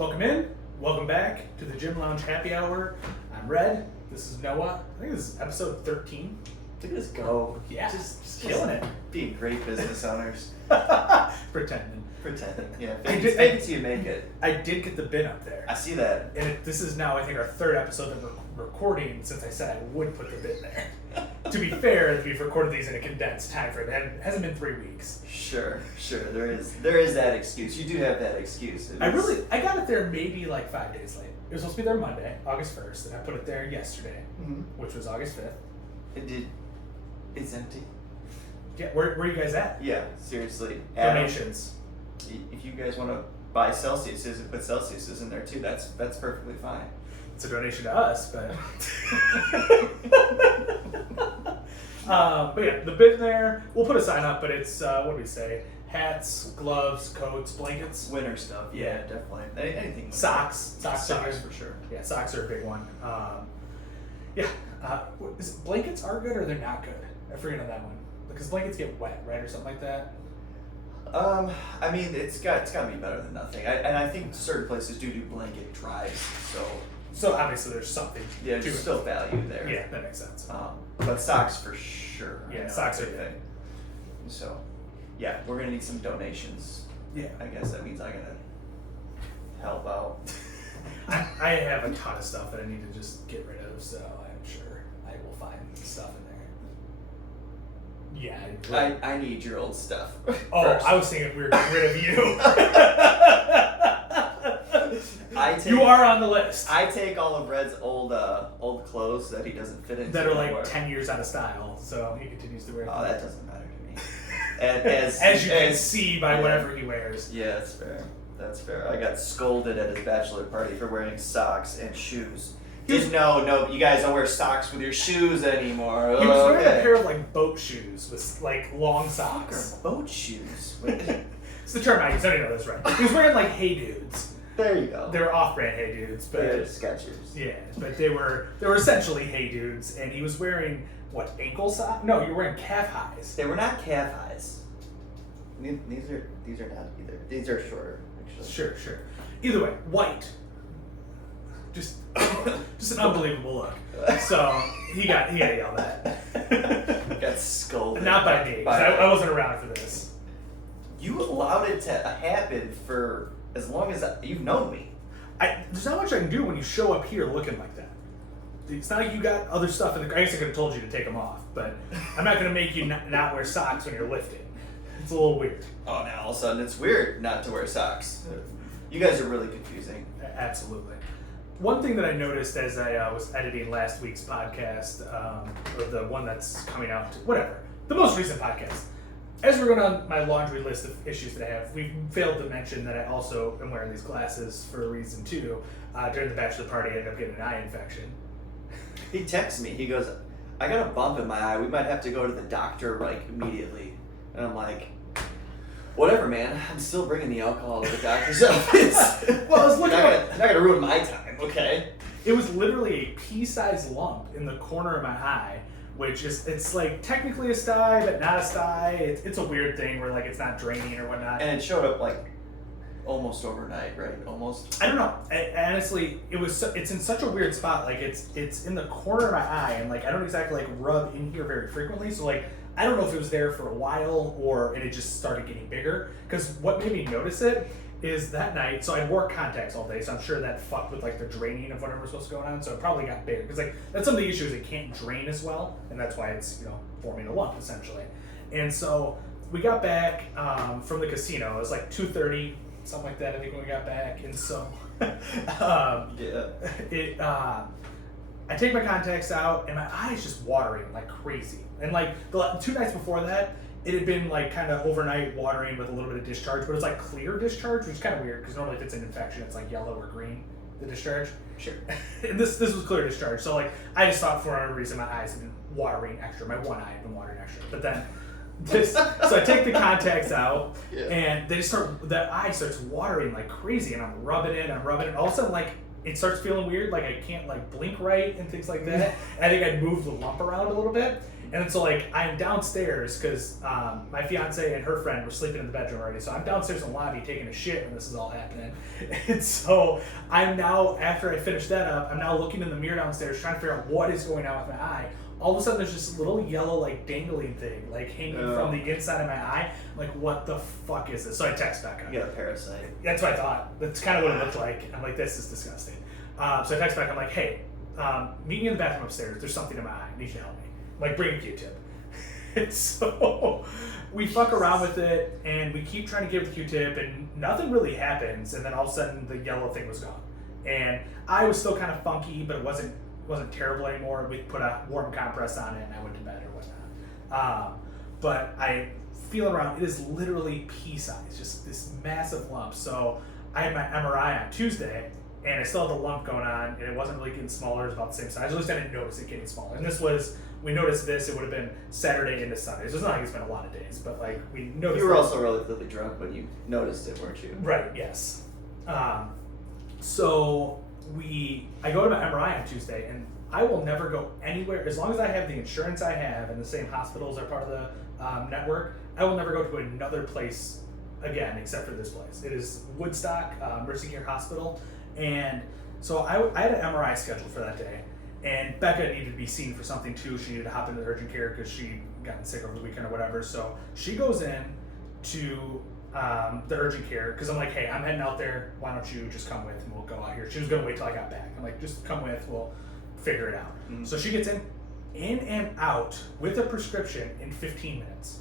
Welcome in. Welcome back to the Gym Lounge Happy Hour. I'm Red. This is Noah. I think this is episode 13. Look at us go. Yeah, just killing it. Being great business owners. Pretending. Yeah. I Fake it till you make it. I did get the bin up there. I see that. And this is now, I think, our third episode that we're recording since I said I would put the bin there. To be fair, we've recorded these in a condensed time frame. It hasn't been 3 weeks. Sure. There is that excuse. You do have that excuse. I got it there maybe like 5 days late. It was supposed to be there Monday, August 1st, and I put it there yesterday, which was August 5th. It's empty. Yeah, where are you guys at? Yeah, seriously. Donations. If you guys want to buy Celsiuses and put Celsiuses in there too, that's perfectly fine. It's a donation to us, but but yeah, the bin there. We'll put a sign up, but it's what do we say? Hats, gloves, coats, blankets. Winter stuff. Yeah, definitely. Anything. Socks are good. for sure. Yeah, socks are a big one. Blankets are good or they're not good? I forget on that one because blankets get wet, right, or something like that. I mean, it's got to be better than nothing. I think certain places do blanket drives, So obviously there's something. Yeah, there's still value there. Yeah, that makes sense. But socks for sure. Yeah, socks are thing. So, yeah, we're gonna need some donations. Yeah, I guess that means I'm gonna help out. I have a ton of stuff that I need to just get rid of, so I'm sure I will find stuff in there. Yeah, I need your old stuff. Oh, first. I was thinking we were getting rid of you. You are on the list. I take all of Red's old clothes that he doesn't fit into that are like anymore. 10 years out of style, so he continues to wear them. Oh, that doesn't matter to me. As you can see by whatever he wears. Yeah, that's fair. That's fair. I got scolded at his bachelor party for wearing socks and shoes. No, you guys don't wear socks with your shoes anymore. He was wearing a pair of like boat shoes with like long socks. Boat shoes? It's the term I use. I don't know that's right. He was wearing like Hey Dudes. There you go. They were off-brand Hey Dudes, but Skechers. Yeah, but they were essentially Hey Dudes, and he was wearing what, ankle socks? No, you were wearing calf highs. They were not calf highs. These are not either. These are shorter, actually. Sure. Either way, white. Just an unbelievable look. So he got yelled at. Got scolded. Not by me, because I wasn't around for this. You allowed it to happen for as long as you've known me. There's not much I can do when you show up here looking like that. It's not like you got other stuff in the. I guess I could have told you to take them off, but I'm not going to make you not wear socks when you're lifting. It's a little weird. Oh, now all of a sudden it's weird not to wear socks. You guys are really confusing. Absolutely. One thing that I noticed as I was editing last week's podcast, or the one that's coming out, whatever, the most recent podcast, as we're going on my laundry list of issues that I have, we failed to mention that I also am wearing these glasses for a reason too. During the bachelor party, I ended up getting an eye infection. He texts me. He goes, "I got a bump in my eye. We might have to go to the doctor like immediately." And I'm like, "Whatever, man. I'm still bringing the alcohol to the doctor's office." Well, I was looking not gonna ruin my time, okay? It was literally a pea-sized lump in the corner of my eye, which is, it's like technically a sty, but not a sty. It's a weird thing where like it's not draining or whatnot. And it showed up like almost overnight, right? Almost. I don't know. Honestly, it's in such a weird spot. Like it's in the corner of my eye, and like I don't exactly like rub in here very frequently. So like I don't know if it was there for a while and it just started getting bigger. Because what made me notice it is that night. So I wore contacts all day, so I'm sure that fucked with like the draining of whatever was supposed to go on. So it probably got bigger. Because like that's some of the issues. It can't drain as well, and that's why it's forming a lump essentially. And so we got back from the casino. It was like 2:30. Something like that, I think, when we got back. And so I take my contacts out and my eye's just watering like crazy. And like the 2 nights before that, it had been like kind of overnight watering with a little bit of discharge, but it's like clear discharge, which is kind of weird because normally if it's an infection, it's like yellow or green, the discharge. Sure. And this was clear discharge. So like I just thought for whatever reason my eyes had been watering extra. My one eye had been watering extra. But then so I take the contacts out, and the eye starts watering like crazy, and I'm rubbing it. All of a sudden, like it starts feeling weird. Like I can't like blink right and things like that. And I think I'd moved the lump around a little bit. And then so like I'm downstairs because my fiance and her friend were sleeping in the bedroom already. So I'm downstairs in the lobby taking a shit when this is all happening. And so I'm now, after I finish that up, I'm now looking in the mirror downstairs trying to figure out what is going on with my eye. All of a sudden there's this little yellow like dangling thing like hanging from the inside of my eye. I'm like, what the fuck is this? So I text Becca. You got a parasite. That's what I thought. That's kind of what it looked like. I'm like, this is disgusting. So I text back. I'm like, hey, meet me in the bathroom upstairs. There's something in my eye. I need you to help me. I'm like, bring a Q-tip. And so we fuck around with it, and we keep trying to give it the Q-tip, and nothing really happens. And then all of a sudden, the yellow thing was gone. And I was still kind of funky, but it wasn't terrible anymore. We put a warm compress on it, and I went to bed or whatnot. But I feel around. It is literally pea size, just this massive lump. So I had my MRI on Tuesday, and I still had the lump going on, and it wasn't really getting smaller. It was about the same size. At least I didn't notice it getting smaller. And this was, we noticed this, it would have been Saturday into Sunday. So it's not like it's been a lot of days, but like we noticed. You were also relatively drunk when you noticed it, weren't you? Right, yes. So I go to my MRI on Tuesday, and I will never go anywhere, as long as I have the insurance I have and the same hospitals are part of the network, I will never go to another place again except for this place. It is Woodstock Mercy Care Hospital. And so I had an MRI scheduled for that day, and Becca needed to be seen for something too. She needed to hop into urgent care because she'd gotten sick over the weekend or whatever. So she goes in to the urgent care because I'm like, hey, I'm heading out there. Why don't you just come with and we'll go out here. She was going to wait till I got back. I'm like, just come with. We'll figure it out. Mm-hmm. So she gets in and out with a prescription in 15 minutes.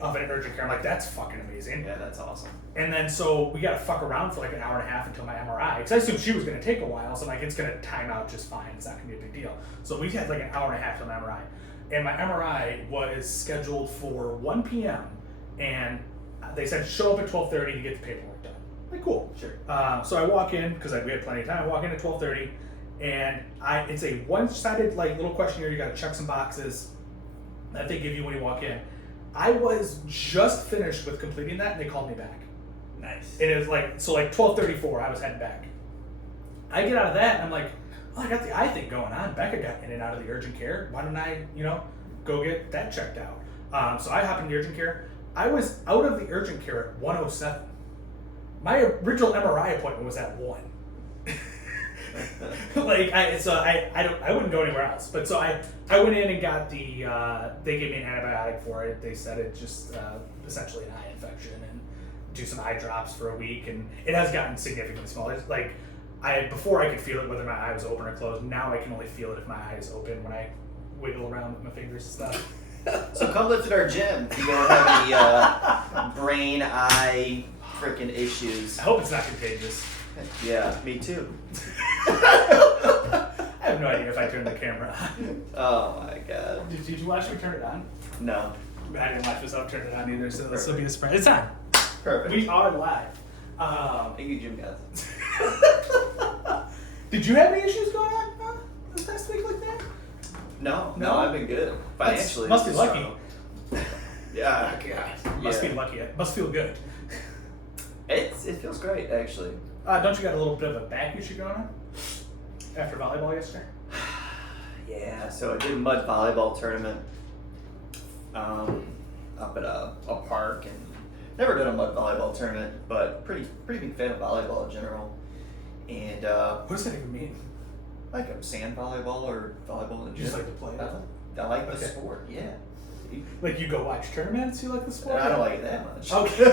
Of an urgent care. I'm like, that's fucking amazing. Yeah, that's awesome. And then so we got to fuck around for like an hour and a half until my MRI. Because I assumed she was going to take a while. So I'm like, it's going to time out just fine. It's not going to be a big deal. So we had like an hour and a half till my MRI. And my MRI was scheduled for 1 p.m. And they said, show up at 12:30 to get the paperwork done. I'm like, cool. Sure. So I walk in, because we had plenty of time. I walk in at 12:30. And it's a one-sided like little questionnaire. You got to check some boxes that they give you when you walk in. I was just finished with completing that, and they called me back. Nice. And it was like, so like 12:34, I was heading back. I get out of that, and I'm like, oh, I got the eye thing going on. Becca got in and out of the urgent care. Why don't I, go get that checked out? So I hop into the urgent care. I was out of the urgent care at 1:07. My original MRI appointment was at 1. I wouldn't go anywhere else. But so I went in and got the they gave me an antibiotic for it. They said it's just essentially an eye infection, and do some eye drops for a week, and it has gotten significantly smaller. It's like before I could feel it whether my eye was open or closed. Now I can only feel it if my eye is open when I wiggle around with my fingers and stuff. So come lift at our gym if you don't have any brain, eye, freaking issues. I hope it's not contagious. Yeah, me too. I have no idea if I turned the camera on. Oh my god. Did you watch me turn it on? No. I didn't watch myself turn it on either, so this will be a surprise. It's on. Perfect. We are live. Thank you, Jim guys. Did you have any issues going on this past week like that? No, I've been good. Financially. Must be lucky. Yeah, God. Must be lucky. It must feel good. It feels great, actually. Don't you got a little bit of a back issue going on after volleyball yesterday? Yeah, so I did a mud volleyball tournament up at a park, and never done a mud volleyball tournament, but pretty big fan of volleyball in general. And what does that even mean? Like a sand volleyball or volleyball in general. You just like to play it? I like the sport, yeah. Like you go watch tournaments? You like the sport? I don't like it that much. Okay.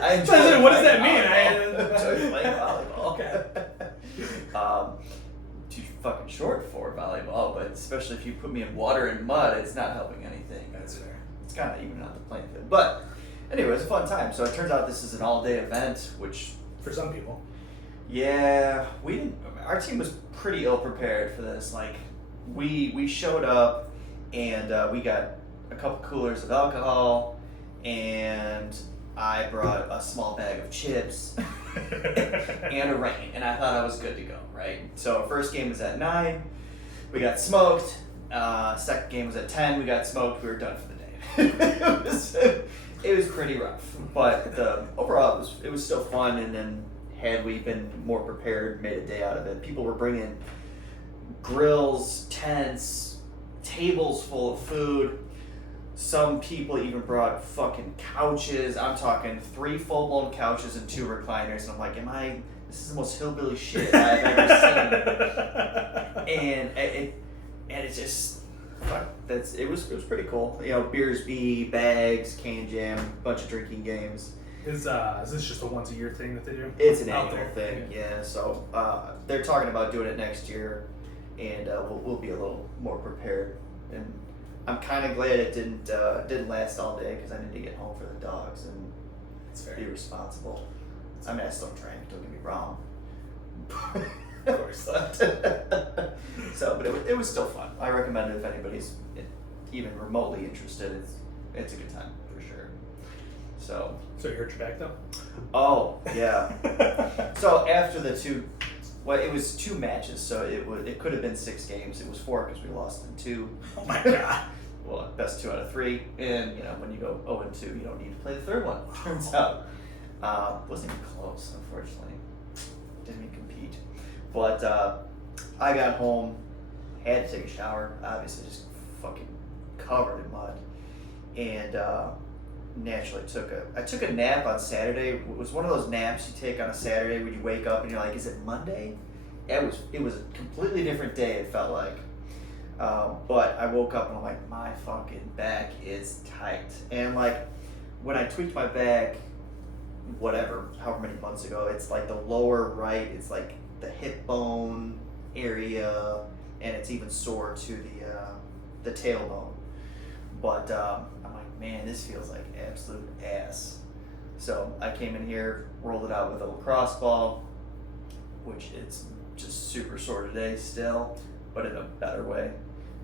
I enjoy what does that mean? I enjoy playing volleyball. Okay. Too fucking short for volleyball, but especially if you put me in water and mud, it's not helping anything. That's fair. It's kind of even out the playing field. But anyway, it was a fun time. So it turns out this is an all-day event, which for some people. Yeah, we didn't. Our team was pretty ill prepared for this. Like, we showed up and we got a couple coolers of alcohol, and I brought a small bag of chips and a rain, and I thought I was good to go, right? So our first game was at 9, we got smoked. Second game was at 10, we got smoked. We were done for the day. It was pretty rough, but overall it was still fun. And then had we been more prepared, made a day out of it. People were bringing grills, tents, tables full of food. Some people even brought fucking couches. I'm talking 3 full-blown couches and 2 recliners. And I'm like, this is the most hillbilly shit I've ever seen. And it's just, fuck, it was pretty cool. You know, Beersby, bags, can jam, bunch of drinking games. Is this just a once a year thing that they do? It's an out annual there? thing, yeah. So they're talking about doing it next year, and we'll be a little more prepared. And I'm kind of glad it didn't last all day because I need to get home for the dogs and That's fair. be responsible. I mean, I still drink. Don't get me wrong. Of course. But it was still fun. I recommend it if anybody's even remotely interested. It's a good time for sure. So you hurt your back though? Oh yeah. So after the 2, well, it was 2 matches. So it could have been 6 games. It was 4 because we lost in 2. Oh my god. Well, best 2 out of 3. And you know, when you go 0-2, you don't need to play the 3rd one. Turns out, wasn't even close, unfortunately. Didn't even compete. But I got home, had to take a shower. Obviously, just fucking covered in mud, and naturally I took a nap on Saturday. It was one of those naps you take on a Saturday when you wake up and you're like, is it Monday? It was a completely different day. It felt like. But I woke up and I'm like, my fucking back is tight. And like, when I tweaked my back, however many months ago, it's like the lower right, it's like the hip bone area, and it's even sore to the tailbone. But I'm like, man, this feels like absolute ass. So I came in here, rolled it out with a lacrosse ball, which it's just super sore today still, but in a better way.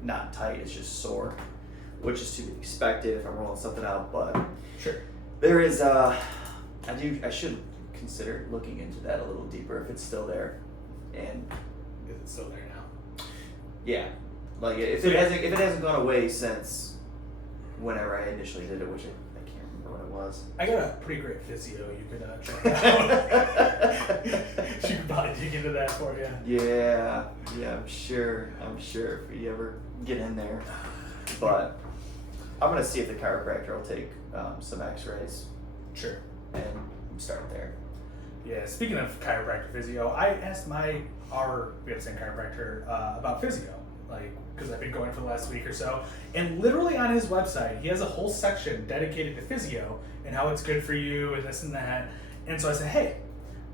Not tight, it's just sore, which is to be expected if I'm rolling something out. But Sure. there is I should consider looking into that a little deeper if it's still there. And Is it still there now? yeah, like if it hasn't gone away since whenever I initially did it, which I can't remember what it was. I got a pretty great physio you could check out. She could probably dig into that for you. Yeah, I'm sure if we ever get in there. But I'm gonna see if the chiropractor will take some X-rays Sure. and start there. Yeah, speaking of chiropractor physio, I asked we have the same chiropractor, about physio, like, because I've been going for the last week or so, and literally on his website, he has a whole section dedicated to physio and how it's good for you and this and that. And so I said, hey,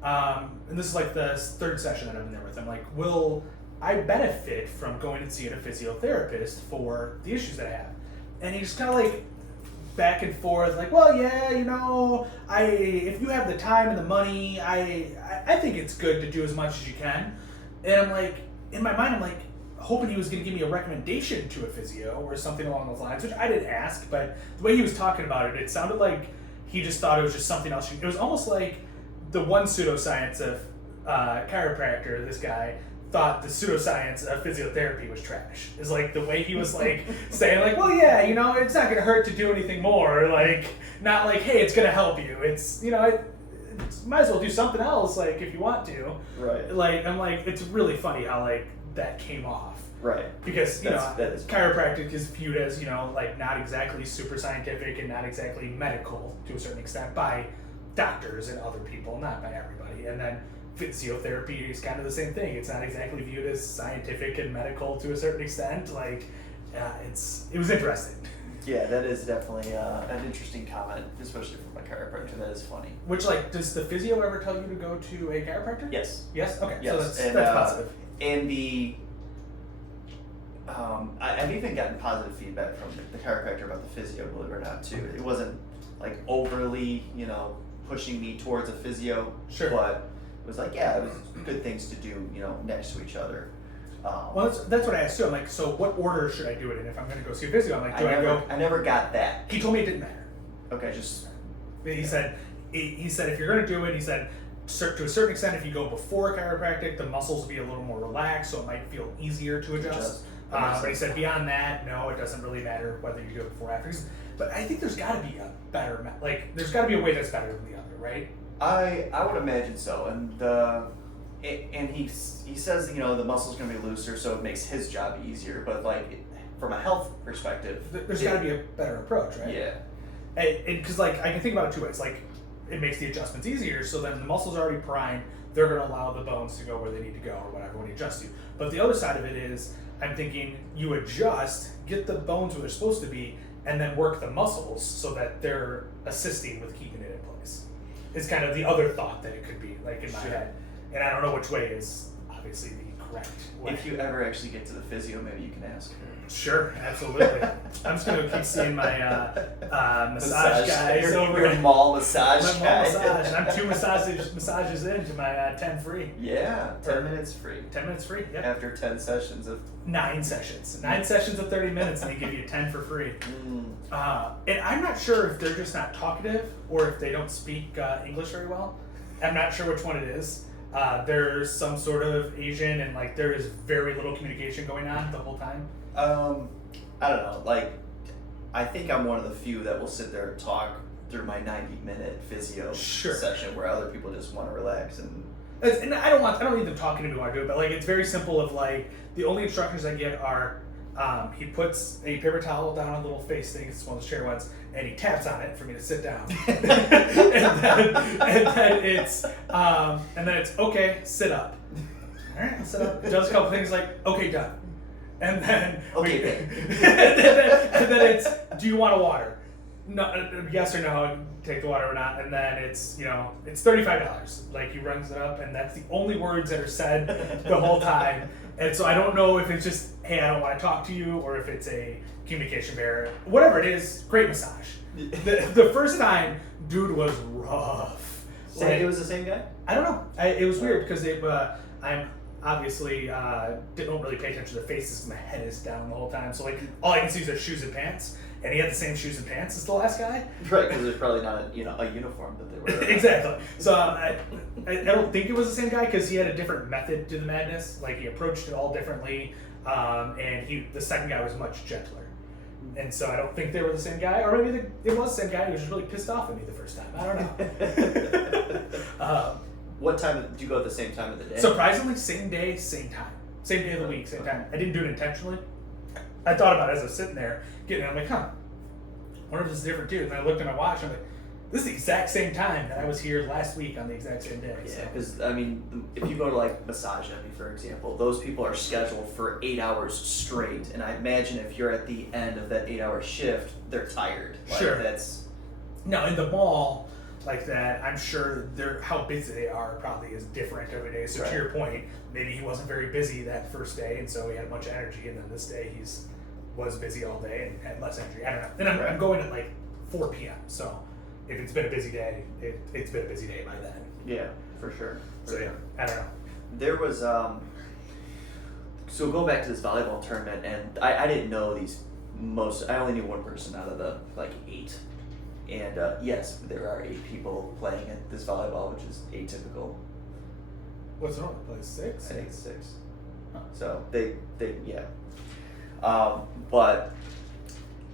and this is like the 3rd session that I've been there with him, like, will I benefit from going and seeing a physiotherapist for the issues that I have? And he just kind of like back and forth, like, well, yeah, you know, if you have the time and the money, I think it's good to do as much as you can. And I'm like, in my mind, I'm like, hoping he was going to give me a recommendation to a physio or something along those lines, which I didn't ask, but the way he was talking about it, it sounded like he just thought it was just something else. It was almost like the one pseudoscience of chiropractor, this guy, thought the pseudoscience of physiotherapy was trash. Is like the way he was like saying like, well, yeah, you know, it's not gonna hurt to do anything more. Like, not like, hey, it's gonna help you. It's, you know, might as well do something else, like, if you want to. Right. Like, I'm like, it's really funny how like that came off. Right. Because that is chiropractic is viewed as, you know, like not exactly super scientific and not exactly medical to a certain extent by doctors and other people, not by everybody. And then physiotherapy is kind of the same thing. It's not exactly viewed as scientific and medical to a certain extent. Like, it was interesting. Yeah, that is definitely an interesting comment, especially from a chiropractor. That is funny. Which, like, does the physio ever tell you to go to a chiropractor? Yes. Yes? Okay, Yes. so that's positive. And I've even gotten positive feedback from the chiropractor about the physio, believe it or not, too. It wasn't, like, overly, you know, pushing me towards a physio. Sure. But it was like, yeah, it was good things to do, you know, next to each other. Well, that's what I asked too. I'm like, so what order should I do it in if I'm going to go see a physio? I'm like, I never got that. He told me it didn't matter. Okay, just... He said if you're going to do it, he said, to a certain extent, if you go before chiropractic, the muscles will be a little more relaxed, so it might feel easier to adjust. But he said beyond that, no, it doesn't really matter whether you do it before or after. But I think there's got to be a better, like, there's got to be a way that's better than the other, right? I would imagine so, and he says the muscle's gonna be looser, so it makes his job easier. But like from a health perspective, There's got to be a better approach, right? Yeah. Because like I can think about it two ways. Like it makes the adjustments easier, so then the muscles are already primed. They're going to allow the bones to go where they need to go or whatever when you adjust you. But the other side of it is, I'm thinking you adjust, get the bones where they're supposed to be, and then work the muscles so that they're assisting with keeping it in place. Is kind of the other thought that it could be, like in my head. And I don't know which way is obviously the correct way. If you ever actually get to the physio, maybe you can ask her. Sure, absolutely. I'm just gonna keep seeing my massage guys over your mall massage my guy. mall massage. And I'm 2 massages into my 10 free. Yeah, 10 minutes free. 10 minutes free. Yep. After 10 sessions of 9 sessions. 9 sessions of 30 minutes, and they give you 10 for free. And I'm not sure if they're just not talkative or if they don't speak English very well. I'm not sure which one it is. There's some sort of Asian, and like there is very little communication going on the whole time. I don't know. Like, I think I'm one of the few that will sit there and talk through my 90-minute physio session, where other people just want to relax And I don't need them talking to me while I do it, but like it's very simple. Of like the only instructions I get are he puts a paper towel down on a little face thing, it's one of those chair ones, and he taps on it for me to sit down. and then it's okay, sit up. All right, I'll sit up. Does a couple things like okay, done. And then and then it's do you want a water? No, yes or no. Take the water or not. And then it's it's $35. Like he runs it up, and that's the only words that are said the whole time. And so I don't know if it's just hey, I don't want to talk to you, or if it's a communication barrier. Whatever it is, great massage. The first time, dude was rough. Say it was the same guy? I don't know. It was weird because I'm obviously don't really pay attention to the faces because my head is down the whole time. So like all I can see is their shoes and pants, and he had the same shoes and pants as the last guy. Right, because there's probably not a uniform that they wear. Exactly. So I don't think it was the same guy because he had a different method to the madness. Like he approached it all differently, and the second guy was much gentler. And so I don't think they were the same guy, or maybe it was the same guy who was just really pissed off at me the first time. I don't know. What time did you go at the same time of the day? Surprisingly, same day, same time. Same day of the week, same time. I didn't do it intentionally. I thought about it as I was sitting there getting it. I'm like, I wonder if this is different too. And I looked at my watch. I'm like, this is the exact same time that I was here last week on the exact same day. Yeah, because I mean, if you go to like Massage Envy, for example, those people are scheduled for 8 hours straight. And I imagine if you're at the end of that 8-hour shift, they're tired. Like, sure. No, in the mall like that, I'm sure how busy they are probably is different every day. So to your point, maybe he wasn't very busy that first day, and so he had a bunch of energy, and then this day was busy all day and had less energy. I don't know. And I'm going at like 4 p.m. So if it's been a busy day, it's been a busy day by then. Yeah, for sure. Yeah, I don't know. There was so going back to this volleyball tournament, and I didn't know I only knew one person out of the like 8. And yes, there are 8 people playing at this volleyball, which is atypical. What's the normal? Play 6? I think it's 6. Huh. So they yeah. But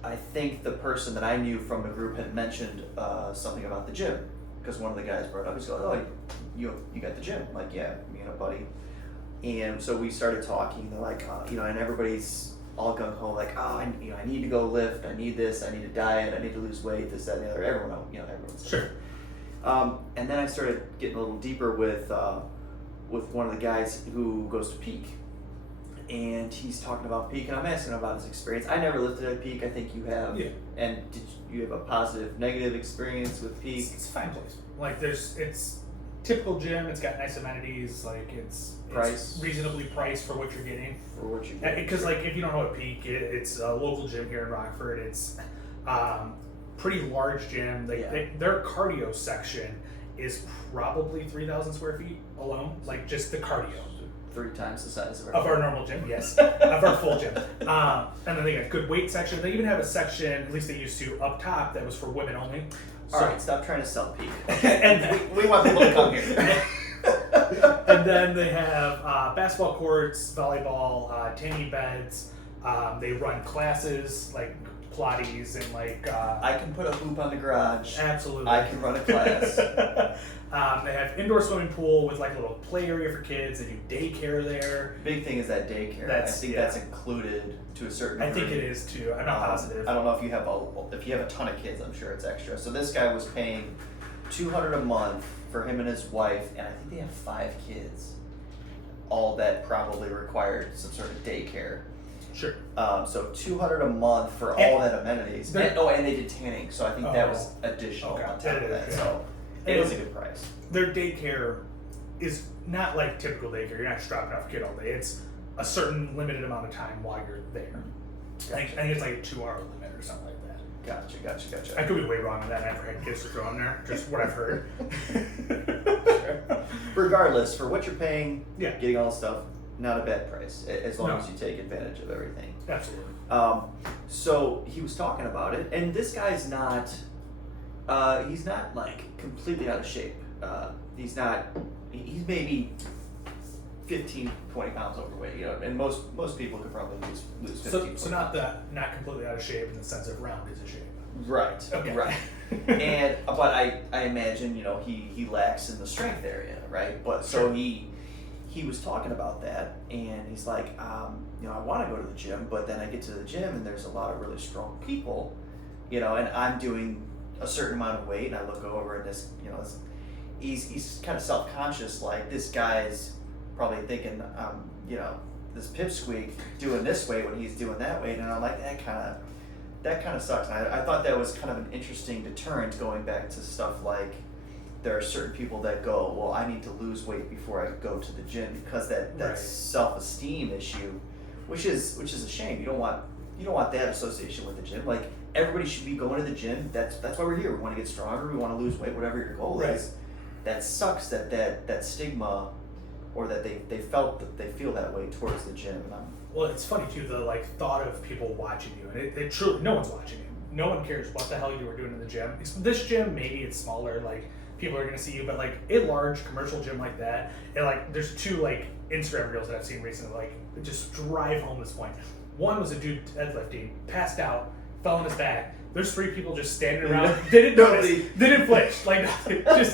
I think the person that I knew from the group had mentioned something about the gym, because one of the guys brought it up. He's like, "Oh, you got the gym?" I'm like, "Yeah, me and a buddy." And so we started talking. They're like, and everybody's all gung ho, like, I need to go lift, I need this, I need to diet, I need to lose weight, this, that, and the other. Everyone's sure. And then I started getting a little deeper with one of the guys who goes to Peak, and he's talking about Peak, and I'm asking him about his experience. I never lifted at Peak. I think you have. Yeah. And did you have a positive, negative experience with Peak? It's a fine place. Like it's typical gym. It's got nice amenities. Like it's reasonably priced for what you're getting. For what you get. Because like if you don't know what Peak, it's a local gym here in Rockford. It's pretty large gym. Their cardio section is probably 3,000 square feet alone. Like just the cardio. 3 times the size of our normal gym, yes, of our full gym. And then they got a good weight section. They even have a section, at least they used to, up top that was for women only. All right, stop trying to sell Peak. And we want people to come here. And then they have basketball courts, volleyball, tanning beds. They run classes like Pilates and like. I can put a hoop on the garage. Absolutely. I can run a class. They have indoor swimming pool with like a little play area for kids. They do daycare there. Big thing is that daycare. I think that's included to a certain degree. I think it is too. I'm not positive. I don't know if you have a ton of kids. I'm sure it's extra. So this guy was paying $200 a month for him and his wife, and I think they have 5 kids. All that probably required some sort of daycare. Sure. So $200 a month for all that amenities. And they did tanning, so I think that was additional on top of that. Yeah. So it was a good price. Their daycare is not like typical daycare. You're not just dropping off a kid all day. It's a certain limited amount of time while you're there. Gotcha. I think it's like a 2-hour limit or something like that. Gotcha. I could be way wrong on that. I never had kids to throw in there. Just what I've heard. Regardless, for what you're paying, yeah, getting all the stuff, not a bad price as long as you take advantage of everything. Absolutely. So he was talking about it, and this guy's not. He's not like completely out of shape. He's He's maybe 15, 20 pounds overweight. You know, and most people could probably lose 15. So not completely out of shape in the sense of round is a shape. Right. Okay. Right. But I imagine he lacks in the strength area, right? But so he was talking about that, and he's like, I want to go to the gym, but then I get to the gym and there's a lot of really strong people, and I'm doing a certain amount of weight, and I look over and this, he's kind of self-conscious, like this guy's probably thinking, this pipsqueak doing this weight when he's doing that weight, and I'm like, that kind of sucks. And I thought that was kind of an interesting deterrent, going back to stuff like there are certain people that go, well, I need to lose weight before I go to the gym, because that right. self-esteem issue, which is a shame. You don't want that association with the gym. Like, everybody should be going to the gym. That's why we're here. We want to get stronger. We want to lose weight. Whatever your goal right. is. That sucks that stigma, or that they feel that way towards the gym. Well, it's funny too, the thought of people watching you, and it truly, no one's watching you. No one cares what the hell you were doing in the gym. This gym, maybe it's smaller, people are gonna see you, but a large commercial gym like that, and there's 2 Instagram reels that I've seen recently, just drive home this point. One was a dude deadlifting, passed out, fell on his back. There's 3 people just standing around, didn't notice, didn't flinch, nothing, just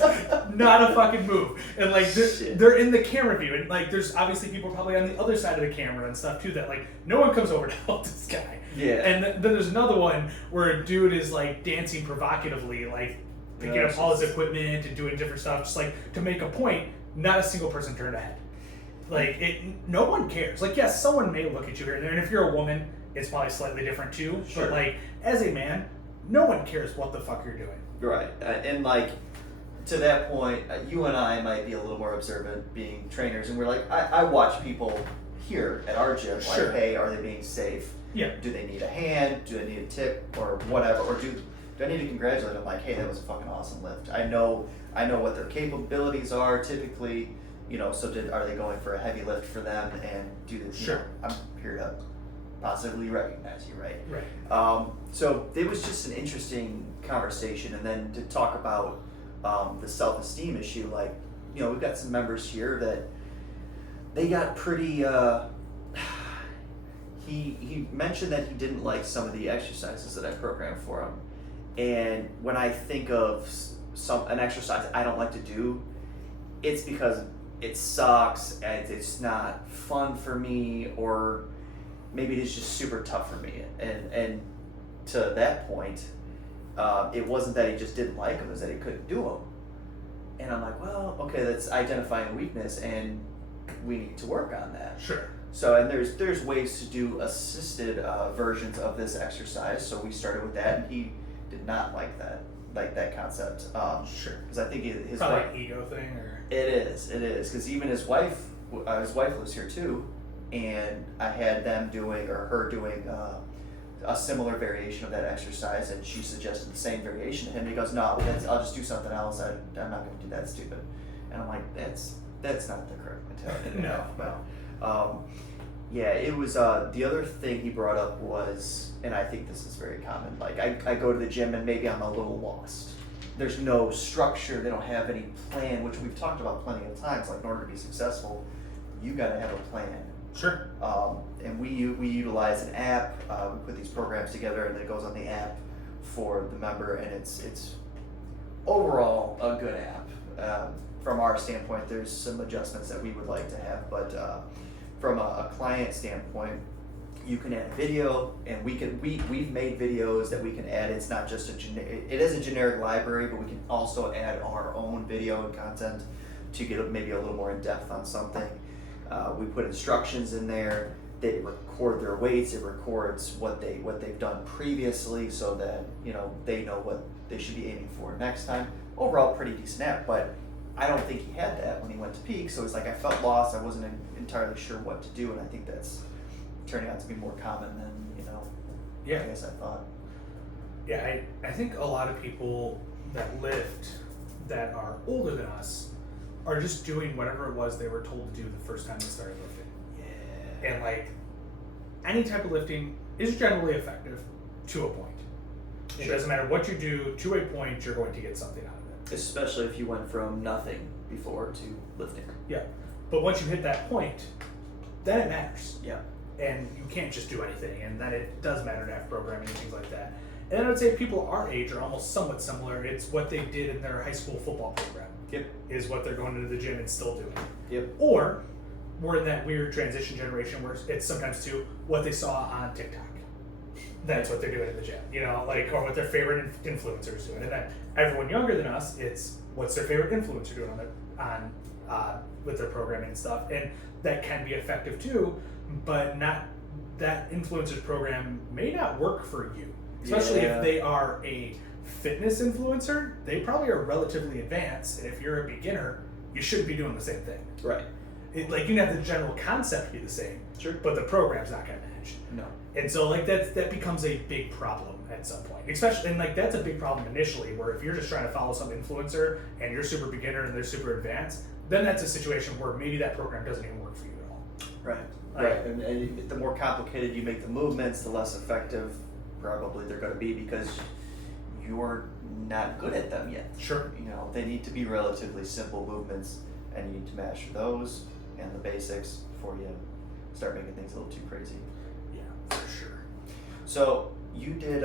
not a fucking move. And they're in the camera view, and there's obviously people probably on the other side of the camera and stuff too, that no one comes over to help this guy. Yeah. And then there's another one where a dude is dancing provocatively, picking up all his equipment and doing different stuff, just to make a point. Not a single person turned ahead. No one cares. Yes, someone may look at you here and there, and if you're a woman, it's probably slightly different too. Sure. But as a man, no one cares what the fuck you're doing. Right. And to that point, you and I might be a little more observant, being trainers, and we're I watch people here at our gym, sure. Hey, are they being safe? Yeah. Do they need a hand? Do they need a tip or whatever? Or do I need to congratulate them? Hey, that was a fucking awesome lift. I know what their capabilities are typically. So are they going for a heavy lift for them, and do they? Sure. I'm here to positively recognize you, right? Right. So it was just an interesting conversation, and then to talk about the self-esteem issue. We've got some members here that they got pretty. He mentioned that he didn't like some of the exercises that I programmed for him, and when I think of an exercise I don't like to do, it's because it sucks and it's not fun for me, or maybe it is just super tough for me. And to that point, it wasn't that he just didn't like them, it was that he couldn't do them. And I'm like, well, okay, that's identifying a weakness, and we need to work on that. Sure. So, and there's ways to do assisted versions of this exercise. So we started with that, and he did not like that concept. Sure. Because I think his probably wife, an ego thing, or it is. Because even his wife lives here too, and I had them doing, or her doing, a similar variation of that exercise, and she suggested the same variation to him. And he goes, no, I'll just do something else. I'm not going to do that stupid. And I'm like, that's not the correct mentality. No. Yeah, it was, the other thing he brought up was, and I think this is very common, I go to the gym and maybe I'm a little lost. There's no structure, they don't have any plan, which we've talked about plenty of times. In order to be successful, you gotta have a plan. Sure. And we utilize an app, we put these programs together, and it goes on the app for the member, and it's overall a good app. from our standpoint, there's some adjustments that we would like to have, but from a client standpoint, you can add video, and we've made videos that we can add. It's not just it is a generic library, but we can also add our own video and content to get maybe a little more in depth on something. We put instructions in there. They record their weights. It records what they've done previously, so that they know what they should be aiming for next time. Overall, pretty decent app, but I don't think he had that when he went to peak. So it's like I felt lost. I wasn't entirely sure what to do, and I think that's turning out to be more common than I guess I thought. Yeah, I think a lot of people that lift that are older than us are just doing whatever it was they were told to do the first time they started lifting. Yeah. And like any type of lifting is generally effective to a point. It doesn't matter what you do, to a point you're going to get something out of it. Especially if you went from nothing before to lifting. Yeah. But once you hit that point, then it matters. Yeah. And you can't just do anything, and then it does matter to have programming and things like that. And then I would say people our age are almost somewhat similar. It's what they did in their high school football program. Yep. Is what they're going into the gym and still doing. Yep. Or we're in that weird transition generation where it's sometimes to what they saw on TikTok. That's what they're doing in the gym, or what their favorite influencers doing. And then everyone younger than us, it's what's their favorite influencer doing with their programming and stuff. And that can be effective too, but not that influencer's program may not work for you, especially if they are a fitness influencer. They probably are relatively advanced, and if you're a beginner, you shouldn't be doing the same thing. Right. You can have the general concept be the same, Sure. but the program's not going to match. No. And so that becomes a big problem at some point, especially, and that's a big problem initially, where if you're just trying to follow some influencer and you're super beginner and they're super advanced, then that's a situation where maybe that program doesn't even work for you at all. Right. Right. And the more complicated you make the movements, the less effective probably they're going to be, because you're not good at them yet. Sure. They need to be relatively simple movements, and you need to master those and the basics before you start making things a little too crazy. Yeah, for sure. So you did.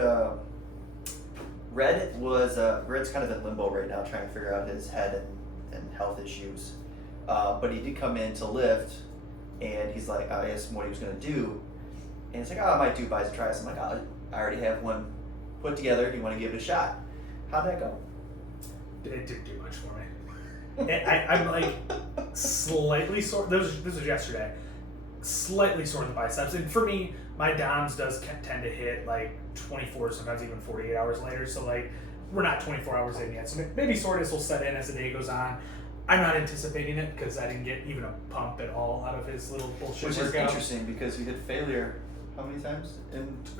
Red's kind of in limbo right now, trying to figure out his head and health issues. But he did come in to lift, and he's like, I asked him what he was going to do, and he's like, I might do biceps tries. I'm like, I already have one put together. Do you want to give it a shot? How'd that go? It didn't do much for me. And I'm like slightly sore. This was yesterday. Slightly sore in the biceps, and for me, my DOMS does tend to hit like 24, sometimes even 48 hours later. So like, we're not 24 hours in yet. So maybe soreness will set in as the day goes on. I'm not anticipating it because I didn't get even a pump at all out of his little bullshit Which workout. is interesting, because you had failure how many times?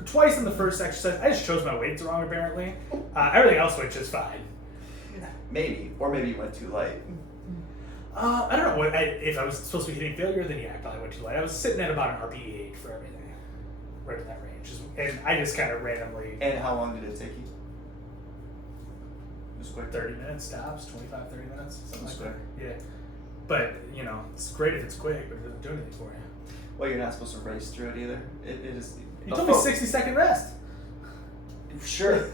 Twice in the first exercise. I just chose my weights wrong apparently. Everything else went just fine. Maybe you went too light. I don't know. If I was supposed to be hitting failure, then yeah, I probably went too light. I was sitting at about an RPE 8 for everything, right in that range. And I just kind of randomly. And how long did it take you? It was quick. 30 minutes tops, 25, 30 minutes, something like quick. that. Yeah. But, it's great if it's quick, but it doesn't do anything for you. Well, you're not supposed to race through it either. It is. You told me 60-second rest. Sure,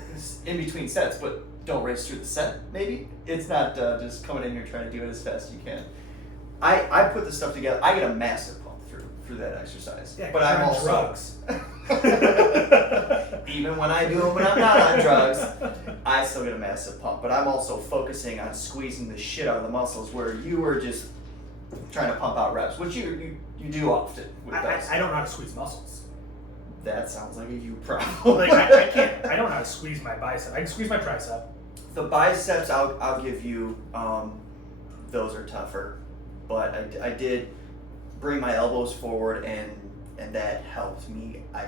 in between sets, but don't race through the set, maybe? It's not just coming in here trying to do it as fast as you can. I put this stuff together. I get a massive pump through that exercise. Yeah, but I'm on also drugs. Even when I do them when I'm not on drugs, I still get a massive pump. But I'm also focusing on squeezing the shit out of the muscles, where you were just trying to pump out reps, which you do often with those. I don't know how to squeeze muscles. That sounds like a you problem. Like I can't. I don't know how to squeeze my bicep. I can squeeze my tricep. The biceps, I'll give you. Those are tougher, but I did bring my elbows forward, and that helped me. I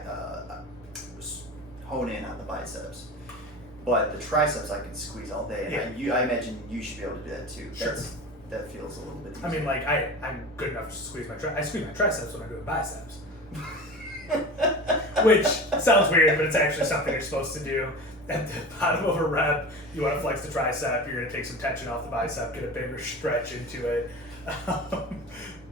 hone in on the biceps, but the triceps I can squeeze all day, and I imagine you should be able to do that too. Sure. That feels a little bit easier. I mean, like I'm good enough to squeeze my I squeeze my triceps when I'm doing biceps. Which sounds weird, but it's actually something you're supposed to do. At the bottom of a rep, you want to flex the tricep, you're going to take some tension off the bicep, get a bigger stretch into it.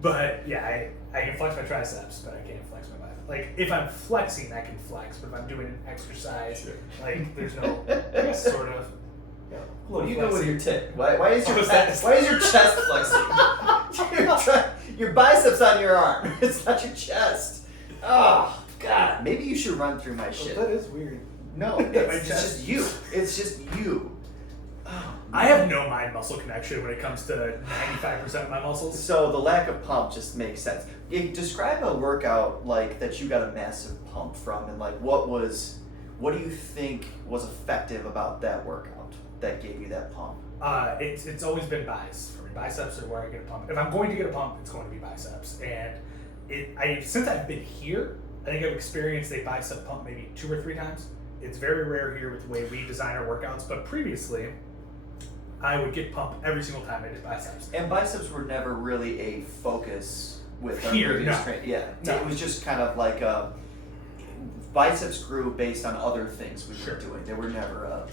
But yeah, I can flex my triceps, but I can't flex my bicep. Like, if I'm flexing, I can flex, but if I'm doing an exercise, like, there's no, I guess sort of. What are you doing with your tit? Why is your What's that? why is your chest flexing? Your biceps on your arm. It's not your chest. Oh God. Maybe you should run through my shit. That is weird. No, it's just you. It's just you. Oh, I have no mind muscle connection when it comes to 95% of my muscles. So the lack of pump just makes sense. Describe a workout like that you got a massive pump from, and like what do you think was effective about that workout that gave you that pump? It's always been biceps for me. Biceps are where I get a pump. If I'm going to get a pump, it's going to be biceps. And since I've been here, I think I've experienced a bicep pump maybe 2 or 3 times. It's very rare here with the way we design our workouts, but previously, I would get pumped every single time I did biceps. And biceps were never really a focus with our Here, previous no. training. Yeah, No. It was just kind of like biceps grew based on other things we were doing. They were never,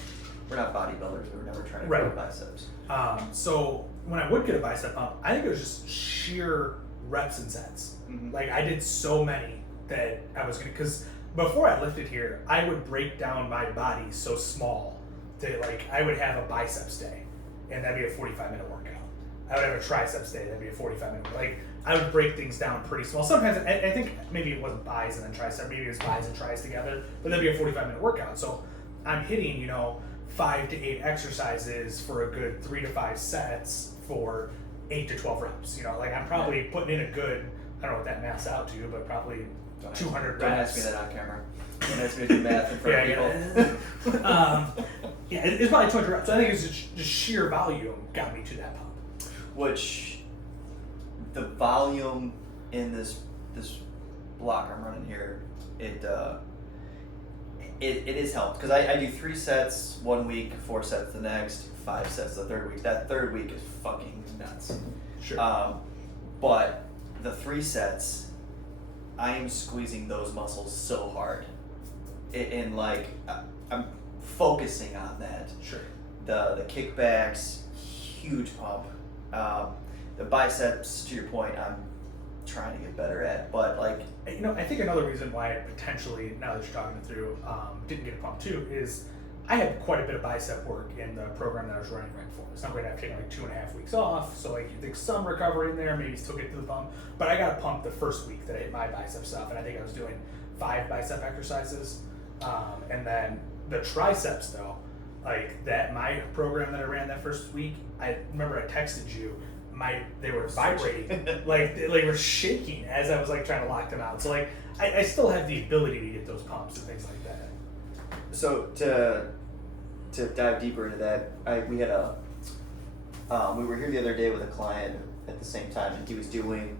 we're not bodybuilders. We were never trying to grow biceps. So when I would get a bicep pump, I think it was just sheer reps and sets. Mm-hmm. Like I did so many that I was gonna, because before I lifted here, I would break down my body so small that like I would have a biceps day, and that'd be a 45-minute workout. I would have a triceps day, that'd be a 45-minute. Like I would break things down pretty small. Sometimes I think maybe it wasn't bis and then tricep, maybe it was bis and tris together, but that'd be a 45-minute workout. So I'm hitting 5 to 8 exercises for a good 3 to 5 sets for 8 to 12 reps. Like I'm probably putting in a good, I don't know what that maths out to, but probably 200 reps. Don't ask me that on camera. Don't ask me to do math in front of people. It's probably 200 reps. So I think it's just sheer volume got me to that pump. Which the volume in this block I'm running here, it is helped because I do 3 sets 1 week, 4 sets the next, 5 sets the third week. That third week is fucking nuts. Sure. But the 3 sets, I am squeezing those muscles so hard, and like I'm focusing on that. Sure. The kickbacks, huge pump. The biceps, to your point, I'm trying to get better at, but like I think another reason why I potentially, now that you're talking it through, didn't get a pump too is I had quite a bit of bicep work in the program that I was running right before. It's not going to have taken like 2.5 weeks off, so like you think some recovery in there, maybe still get to the pump. But I got a pump the first week that I hit my bicep stuff, and I think I was doing 5 bicep exercises, and then the triceps though, like that my program that I ran that first week, I remember I texted you. They were vibrating, like they were shaking as I was like trying to lock them out. So like I still have the ability to get those pumps and things like that. So to dive deeper into that, we were here the other day with a client at the same time, and he was doing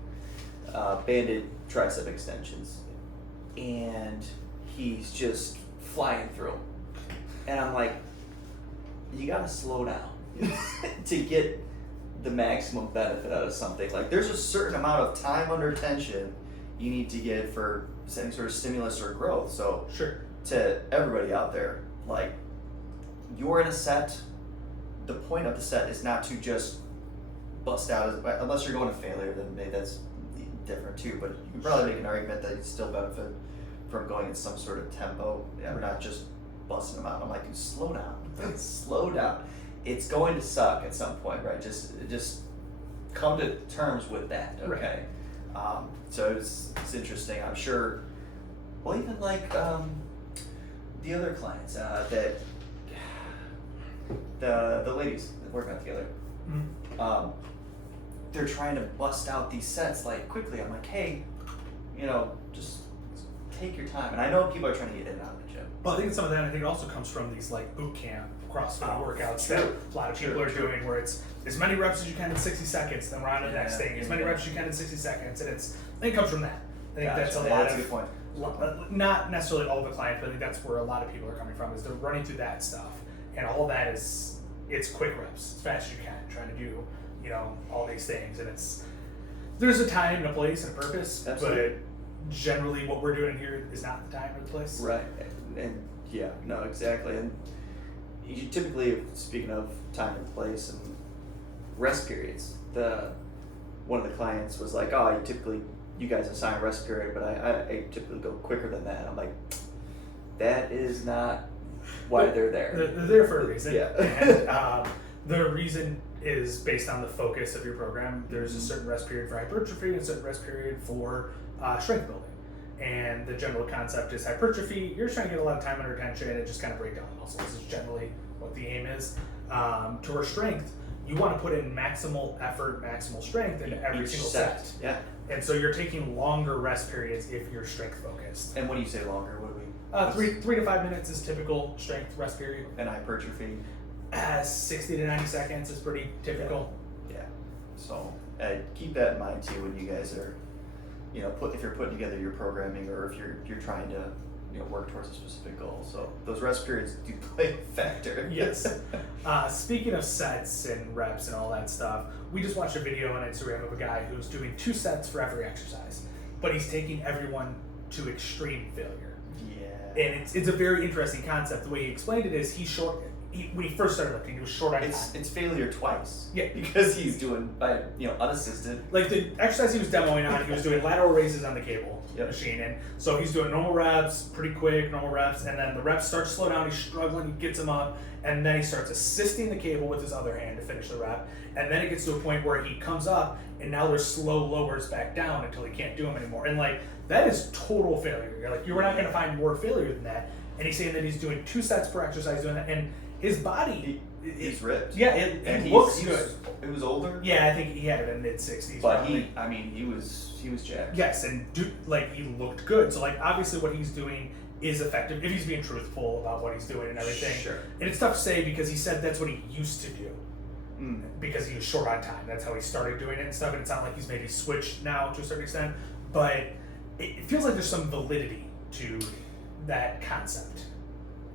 banded tricep extensions, and he's just flying through them, and I'm like, you gotta slow down to get the maximum benefit out of something. Like there's a certain amount of time under tension you need to get for some sort of stimulus or growth. So Sure. To everybody out there, like you're in a set, the point of the set is not to just bust out, unless you're going to failure, then maybe that's different too, but you can probably make an argument that you still benefit from going in some sort of tempo. Yeah, we're not just busting them out. I'm like, slow down, slow down. It's going to suck at some point, right? Just come to terms with that, okay? Right. So it's interesting. I'm sure. Well, even like the other clients that the ladies that work out together, they're trying to bust out these sets like quickly. I'm like, hey, just take your time. And I know people are trying to get in and out of the gym. Well, I think some of that it also comes from these like boot camp CrossFit workouts that a lot of people are doing, where it's as many reps as you can in 60 seconds, then we're on to the next thing. As many reps as you can in 60 seconds, and I think it comes from that. I think that's a lot that's of a good point. Not necessarily all the clients, but I think that's where a lot of people are coming from, is they're running through that stuff, and all that is, it's quick reps, as fast as you can, trying to do, all these things, and there's a time and a place and a purpose. Absolutely. But generally what we're doing here is not the time or the place. Right, and yeah, no, exactly, and you typically, speaking of time and place and rest periods, one of the clients was like, oh, you guys assign a rest period, but I typically go quicker than that. I'm like, that is not why they're there. They're there for a reason. Yeah. And the reason is based on the focus of your program. There's a certain rest period for hypertrophy and a certain rest period for strength building. And the general concept is hypertrophy. You're trying to get a lot of time under tension and just kind of break down the muscles. Is generally what the aim is. Towards strength, you want to put in maximal effort, maximal strength into every Each single set. Yeah. And so you're taking longer rest periods if you're strength focused. And when you say longer, what do we? 3 to 5 minutes is typical strength rest period. And hypertrophy. 60 to 90 seconds is pretty typical. Yeah. So keep that in mind too when you guys are, if you're putting together your programming or if you're trying to, work towards a specific goal. So those rest periods do play a factor. Yes. Speaking of sets and reps and all that stuff, we just watched a video on Instagram of a guy who's doing 2 sets for every exercise, but he's taking everyone to extreme failure. Yeah. And it's a very interesting concept. The way he explained it is when he first started lifting, he was short on time. It's failure twice. Yeah. Because he's doing unassisted. Like the exercise he was demoing on, he was doing lateral raises on the cable Yep. machine, and so he's doing normal reps, pretty quick normal reps, and then the reps start to slow down. He's struggling, he gets them up, and then he starts assisting the cable with his other hand to finish the rep, and then it gets to a point where he comes up, and now there's slow lowers back down until he can't do them anymore, and like that is total failure. You're like, you were not going to find more failure than that, and he's saying that he's doing 2 sets per exercise doing that, and his body. He's ripped. Yeah, it looks good. He was older. Yeah, I think he had it in mid-60s. But probably. he was jacked. Yes, and he looked good. So like obviously what he's doing is effective if he's being truthful about what he's doing and everything. Sure. And it's tough to say because he said that's what he used to do. Mm. Because he was short on time. That's how he started doing it and stuff. And it's not like he's maybe switched now to a certain extent. But it feels like there's some validity to that concept.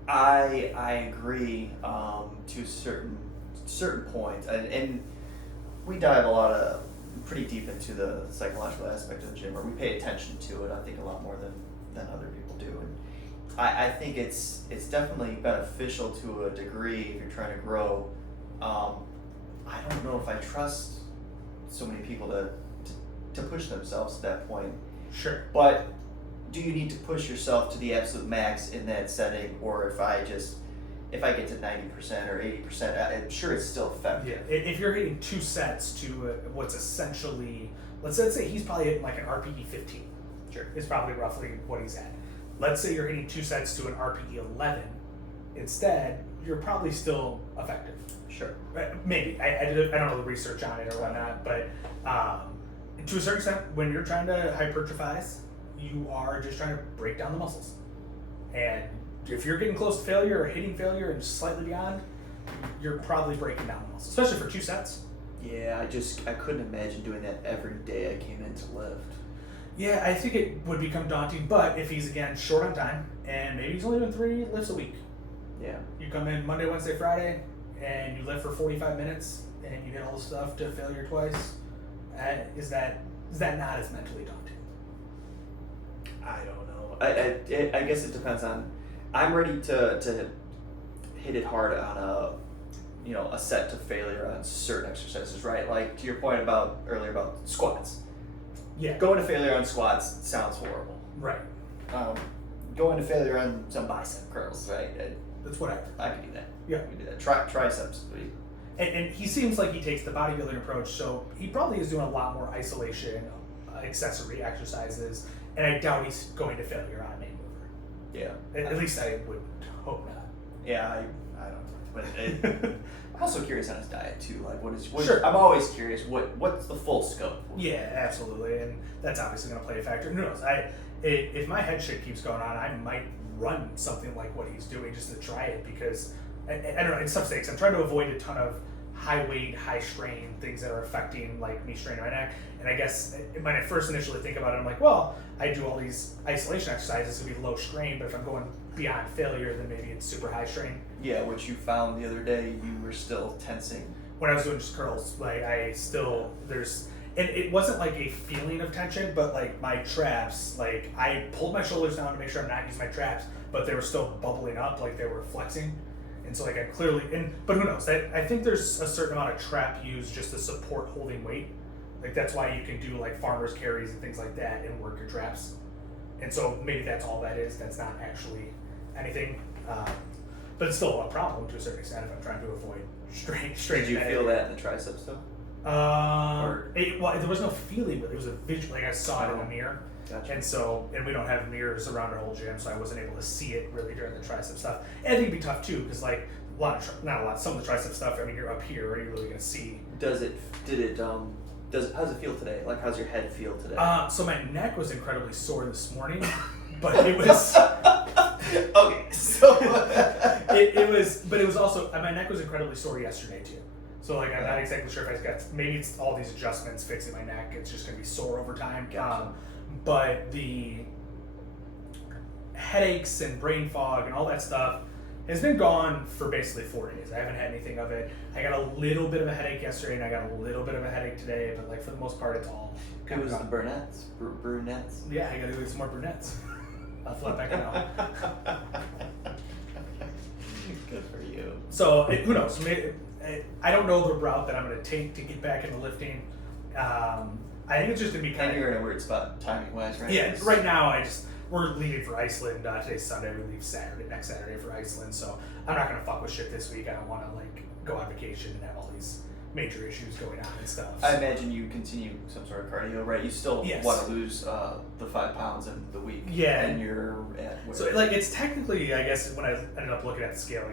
I agree to certain points, and we dive pretty deep into the psychological aspect of the gym, or we pay attention to it. I think a lot more than other people do, and I think it's definitely beneficial to a degree if you're trying to grow. I don't know if I trust so many people to push themselves to that point. Sure. But do you need to push yourself to the absolute max in that setting, or if I get to 90% or 80%, I'm sure it's still effective. Yeah. If you're hitting 2 sets to what's essentially, let's say he's probably hitting like an RPE 15. Sure. Is probably roughly what he's at. Let's say you're hitting 2 sets to an RPE 11. Instead, you're probably still effective. Sure. Maybe. I don't know the research on it or whatnot, but to a certain extent, when you're trying to hypertrophize, you are just trying to break down the muscles. And if you're getting close to failure or hitting failure and just slightly beyond, you're probably breaking down the muscles, especially for 2 sets. Yeah, I couldn't imagine doing that every day I came in to lift. Yeah, I think it would become daunting, but if he's, again, short on time, and maybe he's only doing 3 lifts a week. Yeah. You come in Monday, Wednesday, Friday, and you lift for 45 minutes, and you hit all the stuff to failure twice. Is that not as mentally daunting? I don't know. I guess it depends on. I'm ready to hit it hard on a set to failure on certain exercises, right? Like to your point earlier about squats. Yeah. Going to failure on squats sounds horrible. Right. Going to failure on some bicep curls, right? That's whatever. I can do that. Yeah. I can do that. Triceps. And he seems like he takes the bodybuilding approach, so he probably is doing a lot more isolation, accessory exercises, and I doubt he's going to failure on a main mover. Yeah. At least I would hope not. Yeah, I don't know. But I'm also curious on his diet too. Like, what Sure. I'm always curious. What's the full scope? Yeah, absolutely, and that's obviously going to play a factor. Who knows? If my head shit keeps going on, I might run something like what he's doing just to try it because I don't know. In some stakes, I'm trying to avoid a ton of high weight, high strain things that are affecting like me straining my neck. And I guess when I first initially think about it, I'm like, well, I do all these isolation exercises to be low strain, but if I'm going beyond failure, then maybe it's super high strain. Yeah, which you found the other day, you were still tensing. When I was doing just curls, like and it wasn't like a feeling of tension, but like my traps, like I pulled my shoulders down to make sure I'm not using my traps, but they were still bubbling up, like they were flexing. And so like I clearly, but who knows? I think there's a certain amount of trap used just to support holding weight. Like that's why you can do like farmer's carries and things like that and work your traps. And so maybe that's all that is. That's not actually anything. but it's still a problem to a certain extent if I'm trying to avoid straight. Did you feel that in the triceps though? Well, there was no feeling, but it was a visual. Like I saw it in the mirror, Gotcha. and we don't have mirrors around our whole gym, so I wasn't able to see it really during the tricep stuff. And it'd be tough too, because like some of the tricep stuff. I mean, you're up here, right? You're really gonna see. How's it feel today? Like, how's your head feel today? So my neck was incredibly sore this morning, but it was. Okay, so it was also my neck was incredibly sore yesterday too. So like I'm not exactly sure if I got maybe it's all these adjustments fixing my neck. It's just gonna be sore over time. Gotcha. But the headaches and brain fog and all that stuff has been gone for basically 4 days. I haven't had anything of it. I got a little bit of a headache yesterday, and I got a little bit of a headache today. But like for the most part, it's all. It was the brunettes. Brunettes. Yeah, I gotta go get some more brunettes. I'll flip back out. Good for you. So who knows? Maybe, I don't know the route that I'm going to take to get back into lifting. I think it's just going to be kind of. You're in a weird spot timing wise, right? Yeah. Right now, we're leaving for Iceland. Today's Sunday. We leave next Saturday for Iceland. So I'm not going to fuck with shit this week. I don't want to like go on vacation and have all these major issues going on and stuff. I imagine you continue some sort of cardio, right? You still Yes. want to lose the 5 pounds in the week. Yeah. And you're at where? So like it's technically, I guess when I ended up looking at the scale,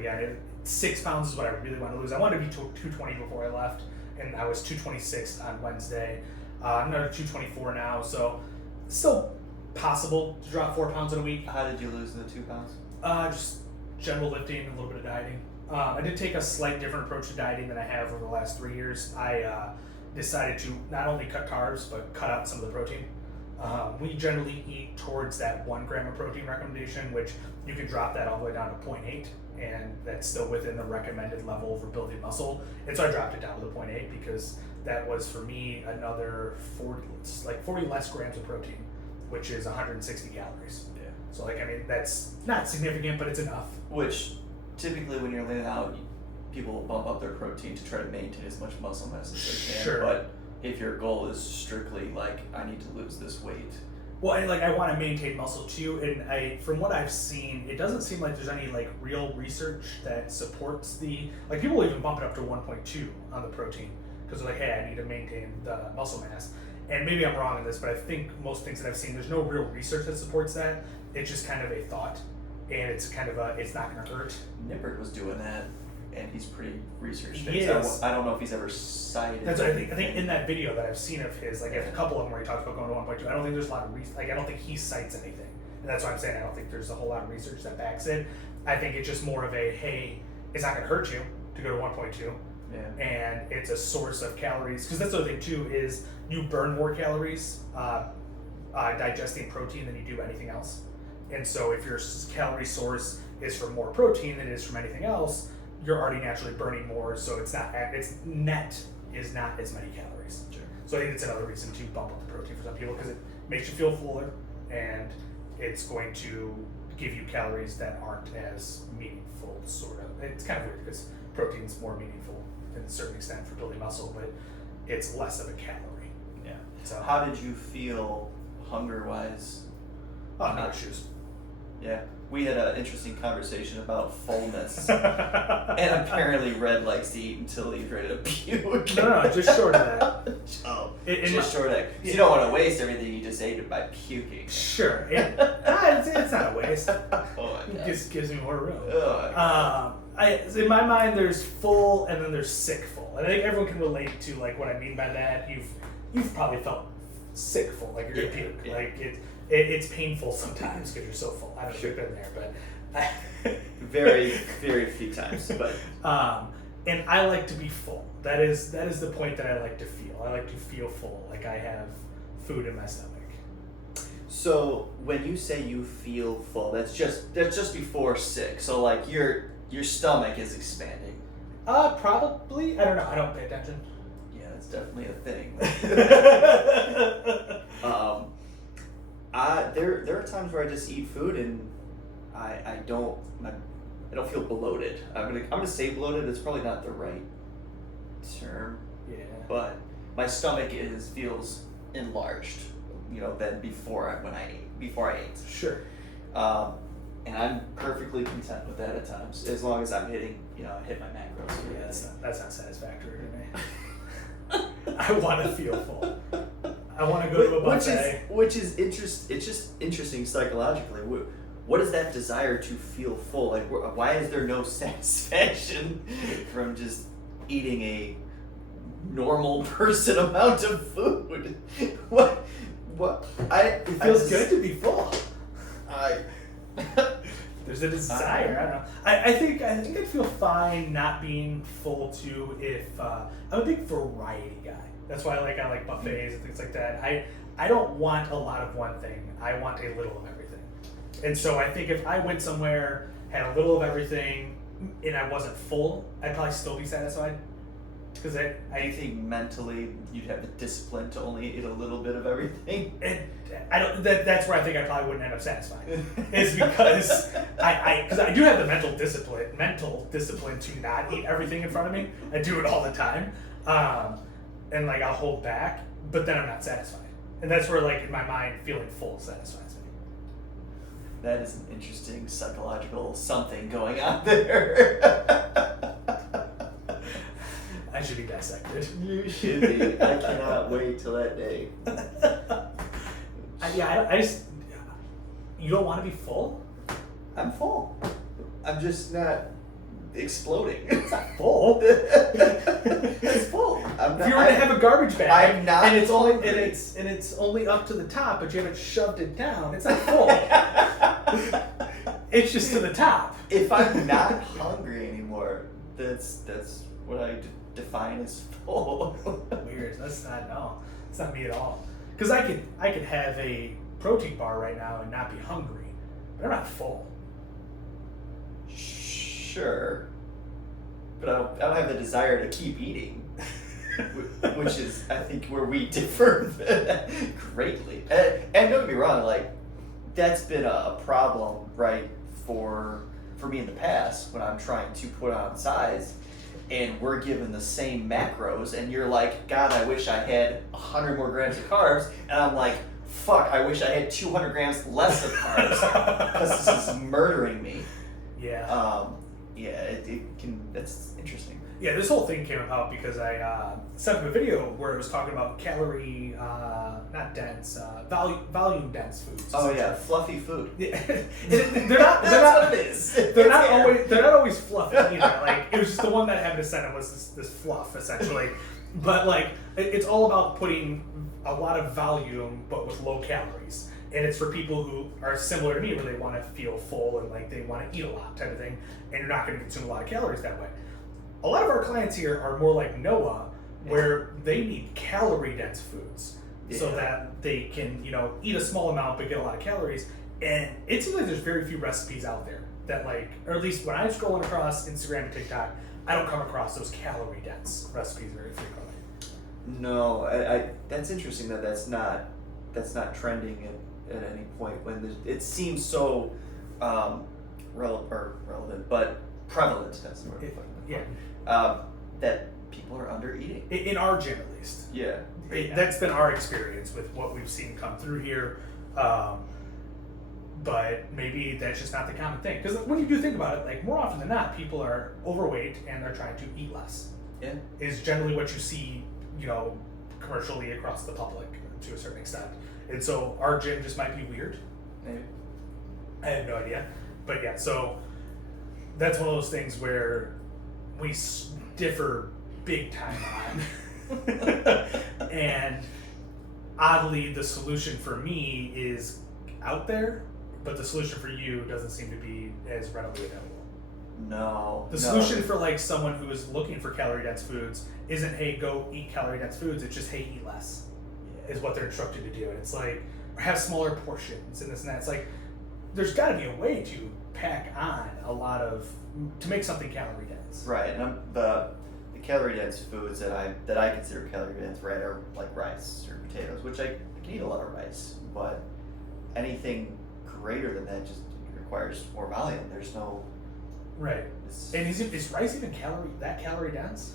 6 pounds is what I really want to lose. I wanted to be 220 before I left, and I was 226 on Wednesday. I'm another 224 now, so still possible to drop 4 pounds in a week. How did you lose the 2 pounds? Just general lifting and a little bit of dieting. I did take a slight different approach to dieting than I have over the last 3 years. I decided to not only cut carbs, but cut out some of the protein. We generally eat towards that 1 gram of protein recommendation, which you can drop that all the way down to 0.8, and that's still within the recommended level for building muscle. And so I dropped it down to the 0.8 because that was for me another 40 less grams of protein, which is 160 calories. Yeah. So like, I mean, that's not significant, but it's enough. Which typically when you're laying out, people will bump up their protein to try to maintain as much muscle mass as they can. Sure. But if your goal is strictly like, I need to lose this weight. Well, and like I want to maintain muscle too, and from what I've seen, it doesn't seem like there's any like real research that supports like people will even bump it up to 1.2 on the protein because they're like, hey, I need to maintain the muscle mass. And maybe I'm wrong in this, but I think most things that I've seen, there's no real research that supports that. It's just kind of a thought, and it's kind of it's not going to hurt. Nippert was doing that, and he's pretty research He based. is. I don't know if he's ever cited. That's what I think. I think in that video that I've seen of his, like a couple of them where he talks about going to 1.2, I don't think there's a lot of I don't think he cites anything, and that's why I'm saying I don't think there's a whole lot of research that backs it. I think it's just more of a hey, it's not going to hurt you to go to 1.2. Yeah. And it's a source of calories, because that's the other thing too is you burn more calories digesting protein than you do anything else. And so if your calorie source is from more protein than it is from anything else, you're already naturally burning more. So it's net is not as many calories. Sure. So I think it's another reason to bump up the protein for some people, because it makes you feel fuller, and it's going to give you calories that aren't as meaningful. Sort of. It's kind of weird because protein's more meaningful to a certain extent for building muscle, but it's less of a calorie. Yeah. So How did you feel hunger-wise? no issues. Yeah. We had an interesting conversation about fullness. And apparently Red likes to eat until he's ready to puke. No, just short of that. Oh, In just my- short of that. 'Cause you don't want to waste everything you just ate it by puking. Sure. It's not a waste. Oh my It god. just gives me more room. Oh my god. In my mind, there's full and then there's sick full, and I think everyone can relate to like what I mean by that. You've probably felt sick full, like you're gonna puke. Yeah. Like it's painful sometimes because you're so full. I don't know if you've been there, but Very, very few times, but and I like to be full. That is the point that I like to feel. I like to feel full, like I have food in my stomach. so when you say you feel full, that's just before sick. So like your stomach is expanding. Probably. I don't know. I don't pay attention. Yeah, that's definitely a thing. There are times where I just eat food and I don't feel bloated. I'm gonna say bloated. It's probably not the right term, Yeah. but my stomach feels enlarged, than before I ate. Sure. And I'm perfectly content with that at times, as long as I'm hitting, I hit my macros. Yeah, that's not satisfactory to me. I want to feel full. I want to go to a buffet. Which is it's just interesting psychologically. What is that desire to feel full? Like, why is there no satisfaction from just eating a normal person amount of food? What? It feels good to be full. There's a desire. I don't know. I think I'd feel fine not being full too if I'm a big variety guy. That's why I like buffets and things like that. I don't want a lot of one thing. I want a little of everything. And so I think if I went somewhere, had a little of everything, and I wasn't full, I'd probably still be satisfied. Because Do you think mentally you'd have the discipline to only eat a little bit of everything? That's where I think I probably wouldn't end up satisfied. Is because I do have the mental discipline to not eat everything in front of me. I do it all the time, and I'll hold back, but then I'm not satisfied, and that's where in my mind feeling full satisfies me. That is an interesting psychological something going on there. I should be dissected. You should be. I cannot wait till that day. I just. You don't want to be full? I'm full. I'm just not exploding. It's not full. It's full. If you were to have a garbage bag, I'm not and it's only hungry. and it's only up to the top, but you haven't shoved it down. It's not full. It's just to the top. If I'm not hungry anymore, that's what I define as full. Weird. That's not me at all. Because I could have a protein bar right now and not be hungry, but I'm not full. Sure, but I don't have the desire to keep eating, which is I think where we differ greatly. And don't get me wrong, that's been a problem, right, for me in the past when I'm trying to put on size. And we're given the same macros, and you're like, God, I wish I had 100 more grams of carbs, and I'm like, fuck, I wish I had 200 grams less of carbs, because this is murdering me. Yeah. That's interesting. Yeah, this whole thing came about because I sent him a video where it was talking about calorie, not dense, volume dense foods. Oh yeah, fluffy food. Yeah. They're not. What it is. They're not always fluffy either. It was just the one that happened to send him was this fluff essentially, but it's all about putting a lot of volume but with low calories, and it's for people who are similar to me where they want to feel full and they want to eat a lot type of thing, and you're not going to consume a lot of calories that way. A lot of our clients here are more like Noah, where they need calorie-dense foods so that they can, eat a small amount but get a lot of calories. And it seems like there's very few recipes out there that or at least when I'm scrolling across Instagram and TikTok, I don't come across those calorie-dense recipes very frequently. No, I that's interesting that's not trending at any point when it seems so relevant, but prevalent. That's the word. That people are under eating. In our gym, at least. Yeah. That's been our experience with what we've seen come through here. But maybe that's just not the common thing. Because when you do think about it, more often than not, people are overweight and they're trying to eat less. Yeah. Is generally what you see, commercially across the public to a certain extent. And so our gym just might be weird. Maybe. I have no idea. But yeah, so that's one of those things where we differ big time on. And oddly, the solution for me is out there, but the solution for you doesn't seem to be as readily available. No. The solution for someone who is looking for calorie dense foods isn't, hey, go eat calorie dense foods. It's just, hey, eat less. Yeah. Is what they're instructed to do. And it's have smaller portions and this and that. It's there's got to be a way to pack on to make something calorie dense. Right, and the calorie dense foods that I consider calorie dense, right, are like rice or potatoes, which I can eat a lot of rice, but anything greater than that just requires more volume. There's no. Right. And is rice even calorie dense?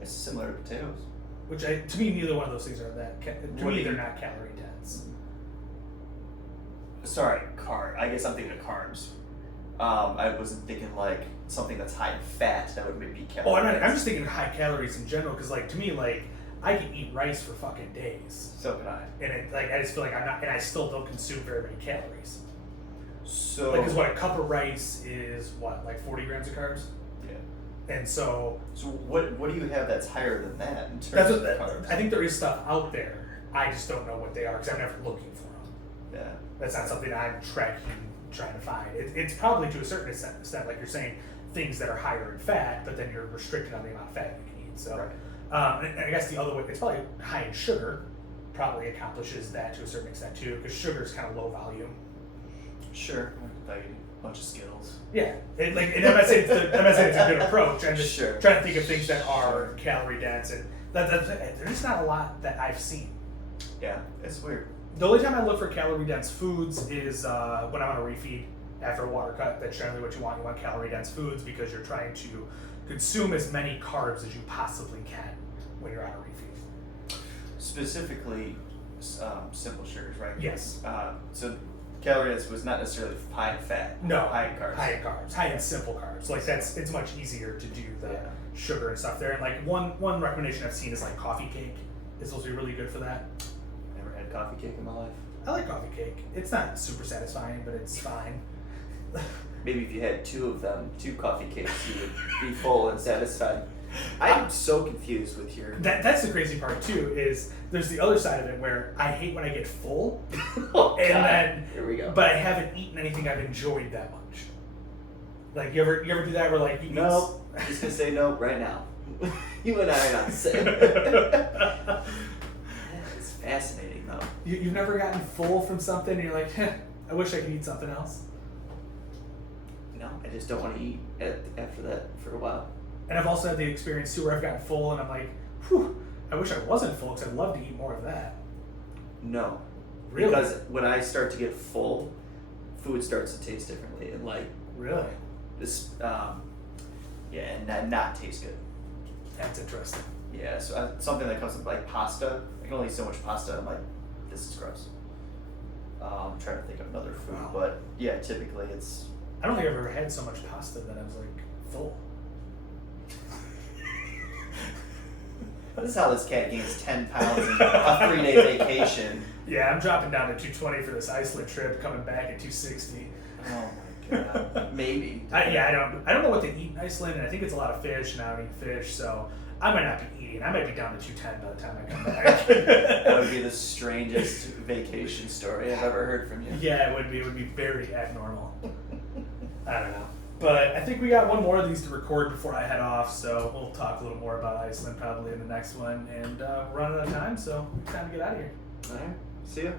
It's similar to potatoes. Which to me, neither one of those things are that. To me, they're not calorie dense. sorry, I guess I'm thinking of carbs. I wasn't thinking like something that's high in fat that would maybe Oh, calories. I'm just thinking high calories in general, because like to me, like I can eat rice for fucking days, So can I. and I just feel like I'm not, and I still don't consume very many calories. So. Like, because what, a cup of rice is what, like 40 grams of carbs, Yeah. and so So what do you have that's higher than that in terms that's of what, carbs? I think there is stuff out there. I just don't know what they are because I'm never looking for them. Yeah. That's not something I'm tracking, trying to find. It's probably to a certain extent, like you're saying, things that are higher in fat, but then you're restricted on the amount of fat you can eat. So, Right. and I guess the other way, it's probably high in sugar, probably accomplishes that to a certain extent too, because sugar is kind of low volume. Sure. Like a bunch of Skittles. Yeah, and I'm not saying it's a good approach. I'm just Sure. trying to think of things that are calorie dense, and there's just not a lot that I've seen. Yeah, it's weird. The only time I look for calorie dense foods is when I'm on a refeed after a water cut. That's generally what you want. You want calorie dense foods because you're trying to consume as many carbs as you possibly can when you're on a refeed. Specifically, simple sugars, right? Yes. So calorie dense was not necessarily high in fat. No, High in carbs. High in carbs. High in simple carbs. Like it's much easier to do the Yeah. sugar and stuff there. And like one recommendation I've seen is like coffee cake. It's supposed to be really good for that. Never had coffee cake in my life. I like coffee cake. It's not super satisfying, but it's fine. Maybe if you had two of them, 2 coffee cakes, you would be full and satisfied. I'm so confused with your. That's the crazy part too. Is there's the other side of it where I hate when I get full, Oh, and God. then Here we go. but I haven't eaten anything I've enjoyed that much. Like you ever do that where like you No, I'm just gonna say no right now. You and I are not the same. It's fascinating though. you've never gotten full from something and you're like, I wish I could eat something else. No, I just don't want to eat after that for a while. And I've also had the experience too where I've gotten full and I'm like, whew, I wish I wasn't full because I'd love to eat more of that. No. Really? Because when I start to get full, food starts to taste differently and like Really? this, yeah, and not taste good. That's interesting. Yeah, so something that comes with like pasta, I can only eat so much pasta. I'm like, this is gross. I'm trying to think of another food, Wow. but yeah, typically it's. I don't think I've ever had so much pasta that I was like full. This is how this cat gains 10 pounds in a 3-day vacation. Yeah, I'm dropping down to 220 for this Iceland trip, coming back at 260. Oh my god. Maybe. I don't know what they eat in Iceland, and I think it's a lot of fish, and I don't eat fish, so I might not be eating. I might be down to 210 by the time I come back. That would be the strangest vacation story I've ever heard from you. Yeah, it would be. It would be very abnormal. I don't know. But I think we got one more of these to record before I head off, so we'll talk a little more about Iceland probably in the next one. And we're running out of time, so it's time to get out of here. Alright, see ya.